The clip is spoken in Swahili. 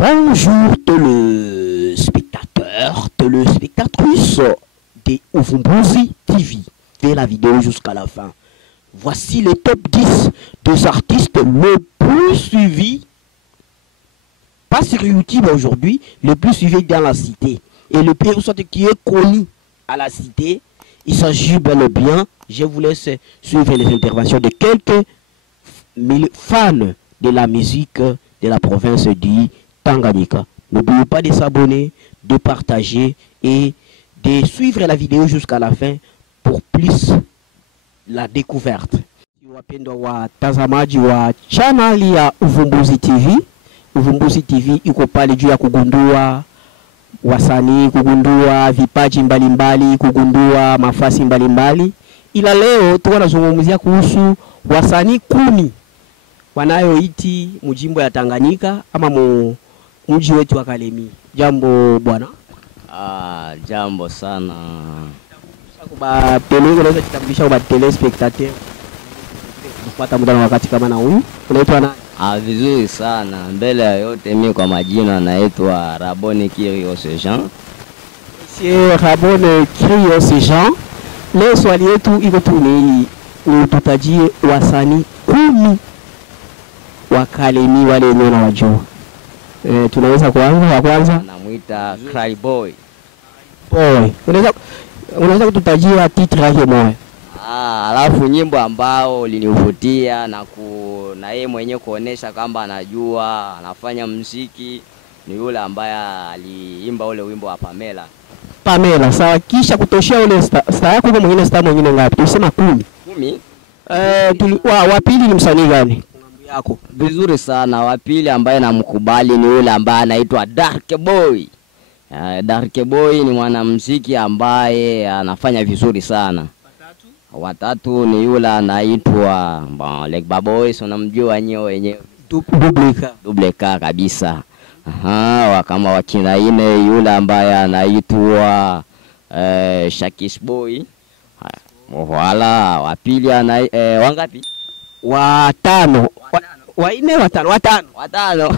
Bonjour téléspectateurs, téléspectatrices de Uvumbuzi TV. Faites la vidéo jusqu'à la fin. Voici les top 10 des artistes les plus suivis. Pas sur YouTube aujourd'hui, le plus suivi dans la cité. Et le plus qui est connu à la cité, il s'agit bel et bien, je vous laisse suivre les interventions de quelques fans de la musique de la province du Tanganyika. N'oubliez pas de s'abonner, de partager et de suivre la vidéo jusqu'à la fin pour plus la découverte. Wapendwa watazamaji wa channel ya Uvumbuzi TV. Uvumbuzi TV iko pale juu ya kugundua wasanii, kugundua vipaji mbalimbali, kugundua mafasi mbalimbali. Ila leo tunazungumzia kuhusu wasanii 10 wanayoiti mjimbo ya Tanganyika ama mji wetu wa Kalemi. Jambo bwana. Jambo sana. Kwa tele unaweza kutambulisha kwa telespectateur kupata muda na wakati kama na huyu. Unaitwa nani? Vizuri sana. Mbele ya yote mimi kwa majina naitwa Rabone Kirios Jean. Monsieur Rabone Kirios Jean. Leo swali yetu iko tu ni tutajie wasanii 10 wa Kalemi wale wenyewe na wajua. Tunaweza kuanza wa kwanza. Namuita Cry Boy. Boy. Unaweza kututajia titre yake moja? Alafu nyimbo ambao linivutia na yeye mwenyewe kuonesha kwamba anajua anafanya muziki ni yule ambaye aliimba ule wimbo wa Pamela. Pamela, sawa. Kisha kutoshia ule star yako kwa mwingine star mwingine ngapi? Tulisema 10. 10? Wa pili ni msanii gani? Yako. Vizuri sana. Wa pili ambaye namkubali ni yule ambaye anaitwa Dark Boy. Dark Boy ni mwanamuziki ambaye anafanya vizuri sana. Watatu ni yule anaitwa Lake Baboys, unamjua wenyewe. Dubleka kabisa. Kama wakina ine yule ambaye anaitwa Shakish Boy. Wala wa pili wangapi? Watano. Watano.